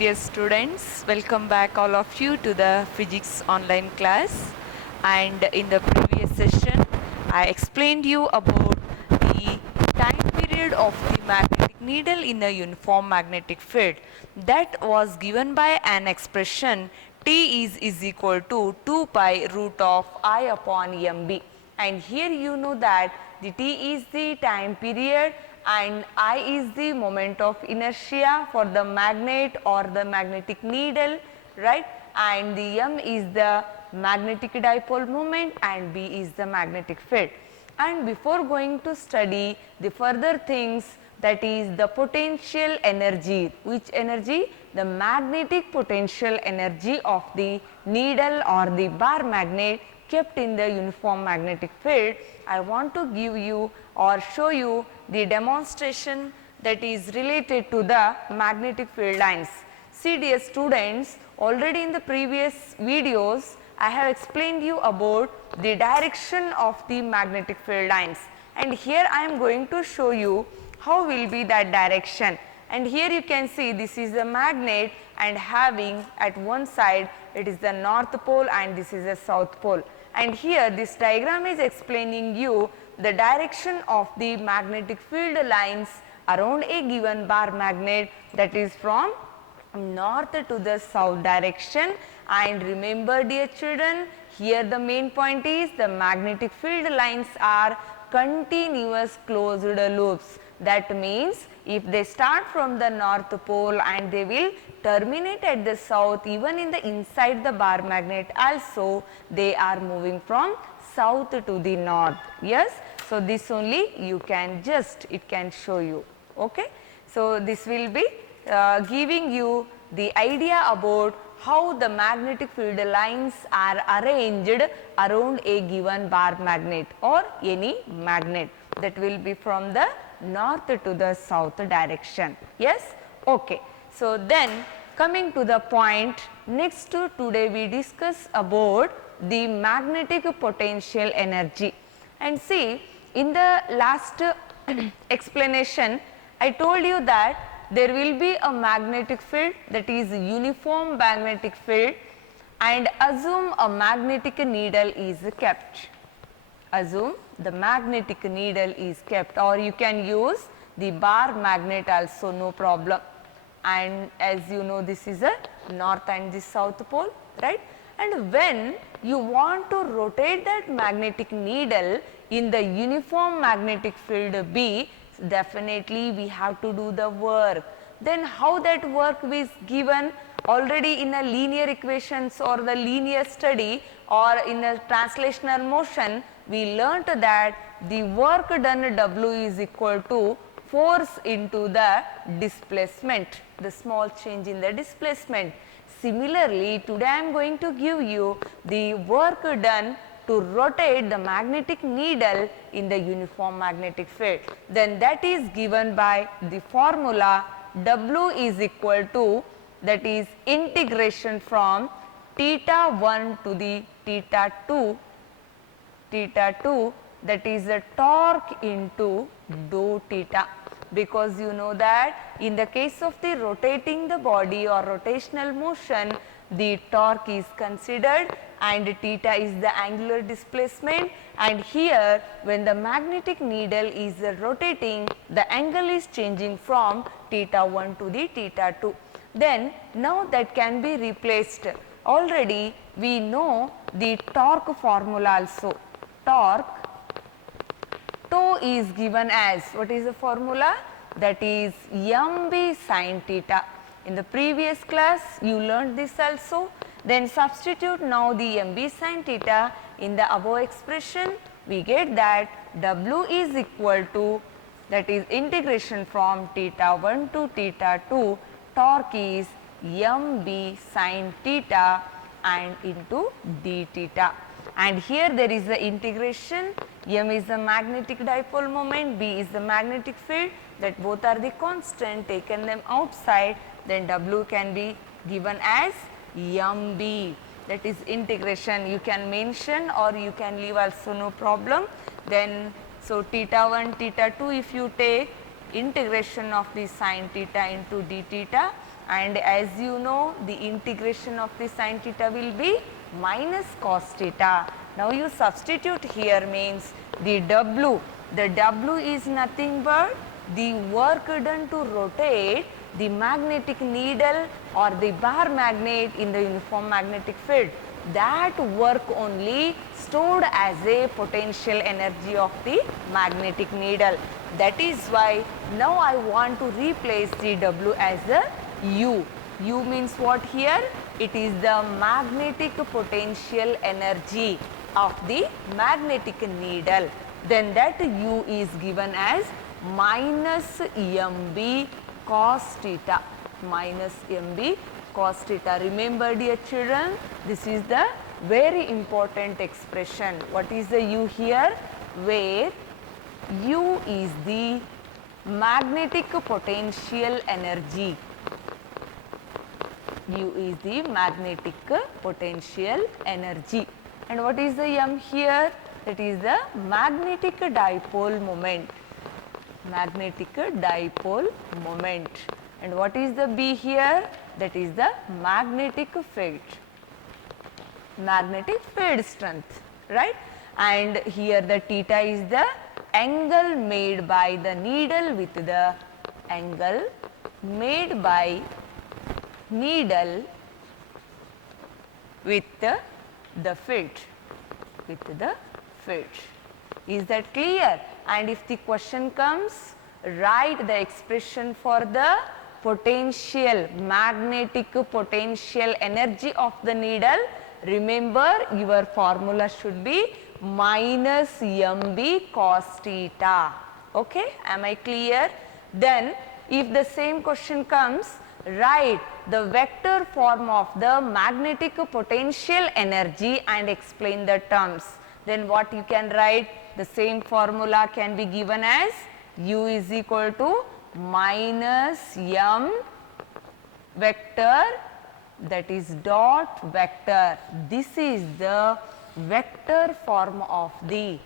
Dear students, welcome back all of you to the physics online class. And in the previous session, I explained you about the time period of the magnetic needle in a uniform magnetic field. That was given by an expression T is equal to 2 pi root of I upon mb. And here you know that the T is the time period and I is the moment of inertia for the magnet or the magnetic needle, right, and the m is the magnetic dipole moment and b is the magnetic field. And before going to study the further things, that is the potential energy, which energy? The magnetic potential energy of the needle or the bar magnet kept in the uniform magnetic field. I want to give you or show you the demonstration that is related to the magnetic field lines. See dear students, already in the previous videos I have explained you about the direction of the magnetic field lines, and here I am going to show you how will be that direction. And here you can see this is a magnet and having at one side it is the north pole and this is the south pole. And here this diagram is explaining you the direction of the magnetic field lines around a given bar magnet, that is from north to the south direction. And remember dear children, here the main point is the magnetic field lines are continuous closed loops. That means if they start from the north pole and they will terminate at the south, even in the inside the bar magnet also they are moving from south to the north. Yes, so this only you can just, it can show you. Okay, so this will be giving you the idea about how the magnetic field lines are arranged around a given bar magnet or any magnet, that will be from the north to the south direction. Yes, okay. So then coming to the point, next to today we discuss about the magnetic potential energy. And see, in the last explanation I told you that there will be a magnetic field, that is uniform magnetic field, and assume a magnetic needle is kept. Assume the magnetic needle is kept, or you can use the bar magnet also, no problem. And as you know, this is a north and the south pole, right? And when you want to rotate that magnetic needle in the uniform magnetic field B, definitely we have to do the work. Then how that work is given already in a linear equations or the linear study or in a translational motion, we learnt that the work done W is equal to force into the displacement, the small change in the displacement. Similarly, today I am going to give you the work done to rotate the magnetic needle in the uniform magnetic field. Then that is given by the formula W is equal to, that is integration from theta 1 to the theta 2, that is the torque into dou theta. Because you know that in the case of the rotating the body or rotational motion, the torque is considered and theta is the angular displacement, and here when the magnetic needle is rotating, the angle is changing from theta 1 to the theta 2. Then now that can be replaced. Already we know the torque formula also. Torque tau is given as, what is the formula? That is mb sin theta. In the previous class you learned this also. Then substitute now the mb sin theta in the above expression. We get that W is equal to, that is integration from theta 1 to theta 2, torque is mb sin theta and into d theta. And here there is the integration, m is the magnetic dipole moment, b is the magnetic field, that both are the constant, taken them outside, then W can be given as mb, that is integration. You can mention or you can leave also, no problem. Then so theta 1 theta 2 if you take, integration of the sin theta into d theta, and as you know the integration of the sin theta will be minus cos theta. Now you substitute here means the W is nothing but the work done to rotate the magnetic needle or the bar magnet in the uniform magnetic field. That work only stored as a potential energy of the magnetic needle. That is why now I want to replace the W as a U. U means what here? It is the magnetic potential energy of the magnetic needle. Then that U is given as minus mb cos theta, minus mb cos theta. Remember dear children, this is the very important expression. What is the U here? Where U is the magnetic potential energy. U is the magnetic potential energy. And what is the M here? That is the magnetic dipole moment. Magnetic dipole moment. And what is the B here? That is the magnetic field. Magnetic field strength, right? And here the theta is the angle made by the needle with the angle made by needle with the field, with the field. Is that clear? And if the question comes, write the expression for the potential, magnetic potential energy of the needle. Remember your formula should be minus mb cos theta. Okay, am I clear? Then if the same question comes, write the vector form of the magnetic potential energy and explain the terms. Then what you can write? The same formula can be given as U is equal to minus m vector, that is dot vector. This is the vector form of the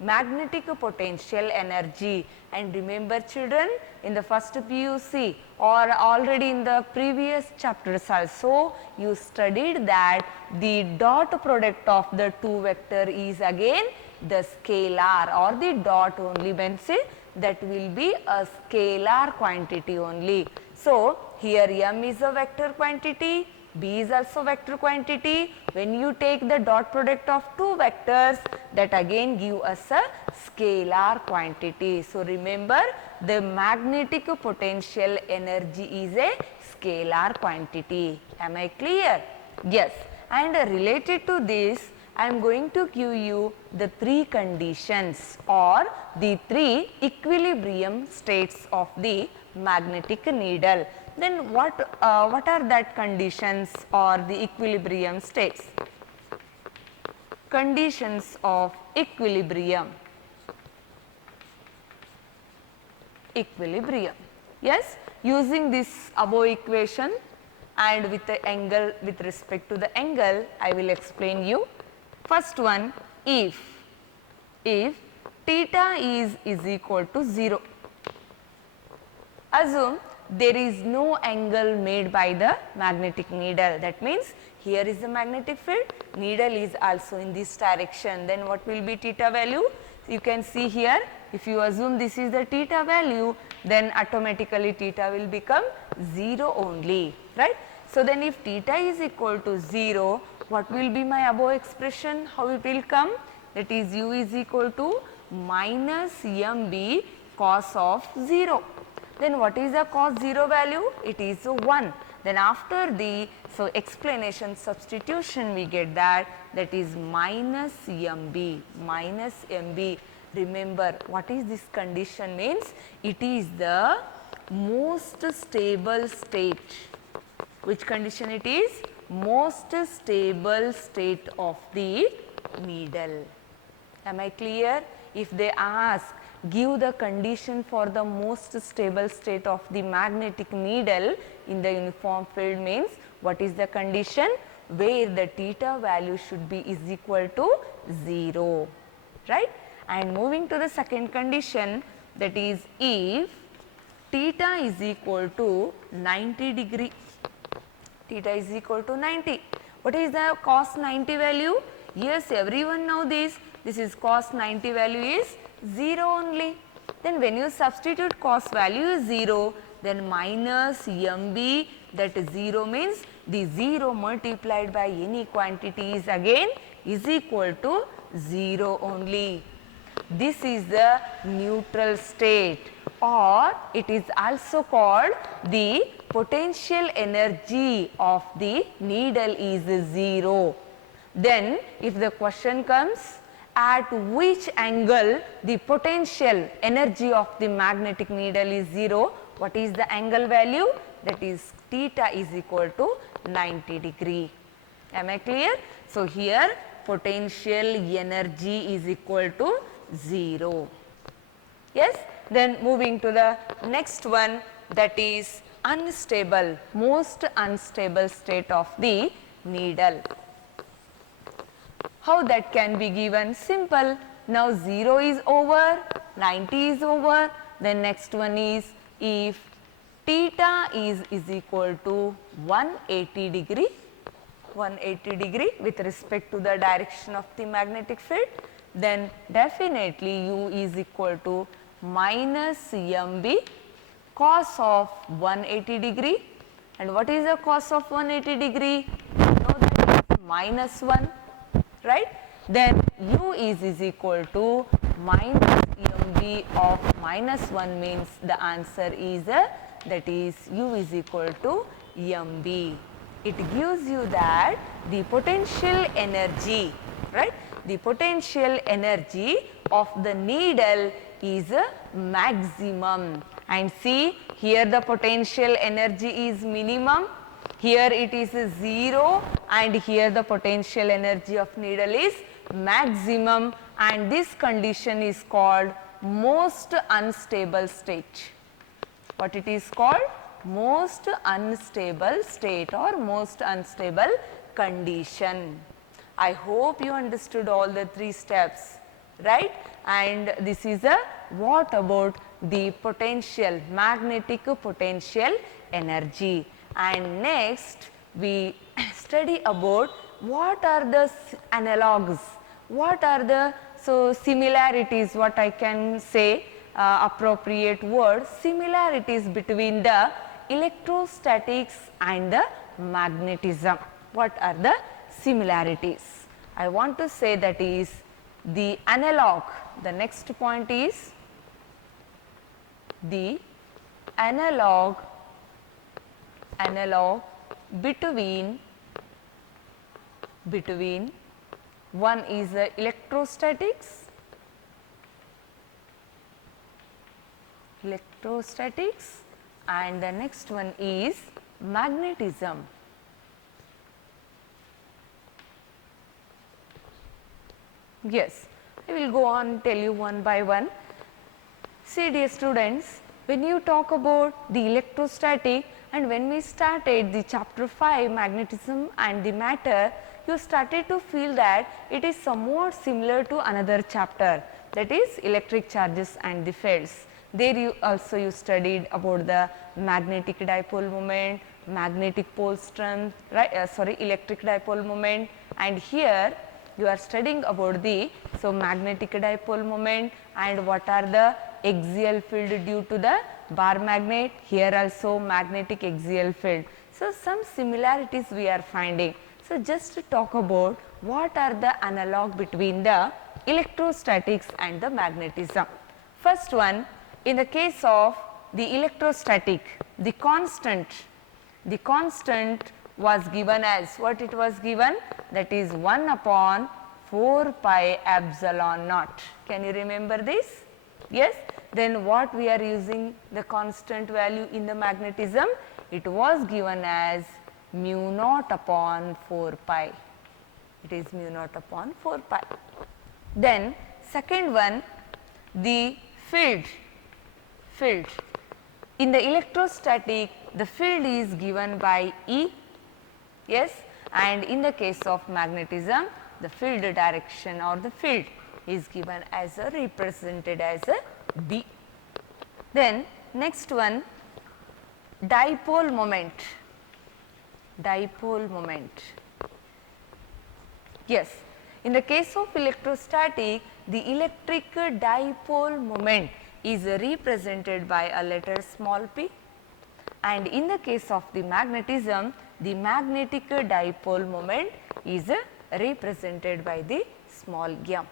magnetic potential energy. And remember children, in the first PUC or already in the previous chapters also, you studied that the dot product of the two vector is again the scalar, or the dot only means that will be a scalar quantity only. So here m is a vector quantity, B is also vector quantity. When you take the dot product of two vectors, that again give us a scalar quantity. So remember, the magnetic potential energy is a scalar quantity. Am I clear? Yes. And related to this, I am going to give you the three conditions or the three equilibrium states of the magnetic needle. Then what are that conditions or the equilibrium states? Conditions of equilibrium. Equilibrium. Yes, using this above equation and with the angle, with respect to the angle, I will explain you. First one, if theta is equal to 0. Assume there is no angle made by the magnetic needle. That means here is the magnetic field, needle is also in this direction. Then what will be theta value? You can see here, if you assume this is the theta value, then automatically theta will become 0 only, right? So then if theta is equal to 0, what will be my above expression? How it will come? That is U is equal to minus mb cos of 0. Then what is the cos 0 value? It is 1. Then after the explanation substitution we get that is minus mb, minus mb. Remember what is this condition means? It is the most stable state. Which condition it is? Most stable state of the needle. Am I clear? If they ask, give the condition for the most stable state of the magnetic needle in the uniform field means, what is the condition? Where the theta value should be is equal to 0, right? And moving to the second condition, that is if theta is equal to 90 degree, theta is equal to 90. What is the cos 90 value? Yes, everyone know this. This is cos 90 value is 0 only. Then when you substitute cos value is 0, then minus mb, that 0 means the 0 multiplied by any quantity is again is equal to 0 only. This is the neutral state, or it is also called the potential energy of the needle is 0. Then if the question comes, at which angle the potential energy of the magnetic needle is 0, what is the angle value? That is theta is equal to 90 degree. Am I clear? So here potential energy is equal to 0. Yes. Then moving to the next one, that is unstable, most unstable state of the needle. How that can be given? Simple. Now 0 is over, 90 is over. Then next one is if theta is equal to 180 degree, 180 degree with respect to the direction of the magnetic field, then definitely u is equal to minus mb cos of 180 degree. And what is the cos of 180 degree? You know that is minus 1, right? Then u is equal to minus mb of minus 1 means the answer is that is u is equal to mb. It gives you that the potential energy, right? The potential energy of the needle is maximum. And see, here the potential energy is minimum, here it is 0, and here the potential energy of needle is maximum, and this condition is called most unstable state. What it is called? Most unstable state or most unstable condition. I hope you understood all the 3 steps, right? And this is a what about the potential, magnetic potential energy. And next we study about what are the analogues, what are the similarities, what I can say appropriate word, similarities between the electrostatics and the magnetism. What are the similarities? I want to say that is the analog. The next point is the analog between one is electrostatics and the next one is magnetism. Yes, I will go on tell you one by one. See dear students, when you talk about the electrostatic and when we started the chapter 5 magnetism and the matter, you started to feel that it is somewhat similar to another chapter, that is electric charges and the fields. There you studied about the magnetic dipole moment, magnetic pole strength, right? Electric dipole moment, and here you are studying about the magnetic dipole moment and what are the axial field due to the bar magnet. Here also magnetic axial field. So some similarities we are finding. So just to talk about what are the analog between the electrostatics and the magnetism. First one, in the case of the electrostatic, the constant was given as what it was given, that is 1 upon 4 pi epsilon naught. Can you remember this? Yes. Then what we are using the constant value in the magnetism? It was given as mu naught upon 4 pi. It is mu naught upon 4 pi. Then second one, the field. In the electrostatic, the field is given by E, yes, and in the case of magnetism, the field direction or the field is given as represented as a B. Then next one, dipole moment. Dipole moment. Yes, in the case of electrostatic, the electric dipole moment is represented by a letter small p, and in the case of the magnetism, the magnetic dipole moment is represented by the small m.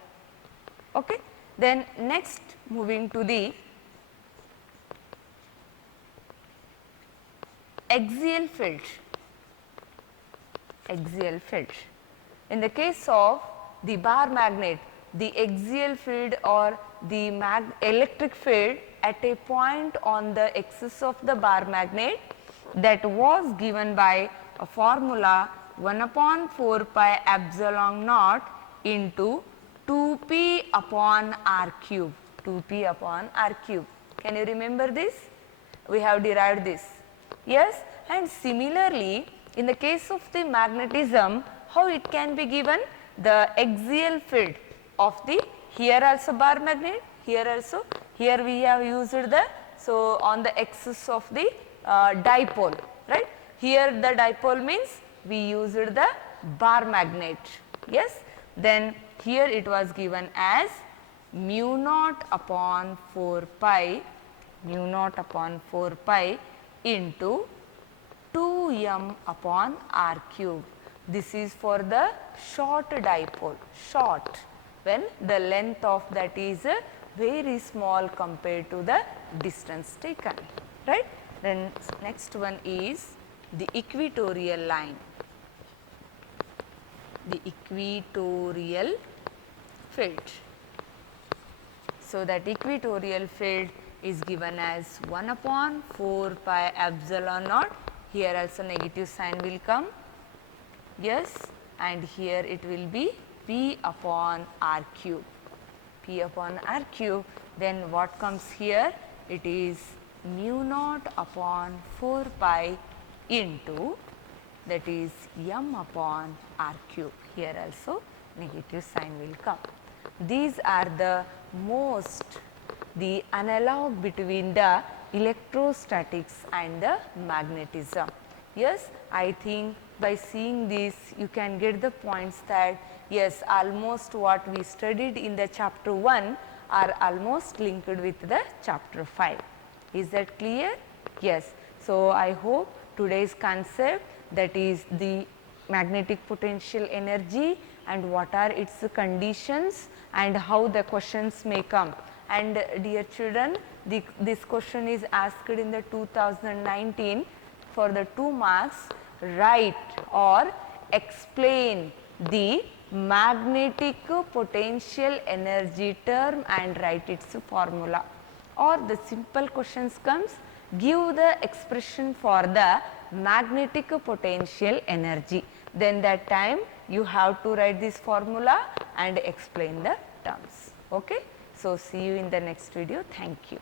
Okay. Then next, moving to the axial field. Axial field. In the case of the bar magnet, the axial field or the electric field at a point on the axis of the bar magnet, that was given by a formula 1 upon 4 pi epsilon naught into 2p upon r cube, 2p upon r cube. Can you remember this? We have derived this. Yes, and similarly in the case of the magnetism, how it can be given? The axial field of the, here also bar magnet, here also, here we have used the, so on the axis of the dipole, right. Here the dipole means we used the bar magnet, yes. Then here it was given as mu naught upon 4 pi, mu naught upon 4 pi into 2m upon r cube. This is for the short dipole, short, when the length of that is very small compared to the distance taken, right. Then next one is the equatorial line, the equatorial field. So that equatorial field is given as 1 upon 4 pi epsilon naught, here also negative sign will come, yes, and here it will be p upon r cube, p upon r cube. Then what comes here? It is mu naught upon 4 pi into, that is m upon r cube, here also negative sign will come. These are the analog between the electrostatics and the magnetism. Yes, I think by seeing this you can get the points that yes, almost what we studied in the chapter 1 are almost linked with the chapter 5. Is that clear? Yes. So, I hope today's concept, that is the magnetic potential energy and what are its conditions and how the questions may come. And dear children, this question is asked in the 2019 for the 2 marks. Write or explain the magnetic potential energy term and write its formula. Or the simple questions comes, give the expression for the magnetic potential energy. Then that time you have to write this formula and explain the terms. Okay? So, see you in the next video. Thank you.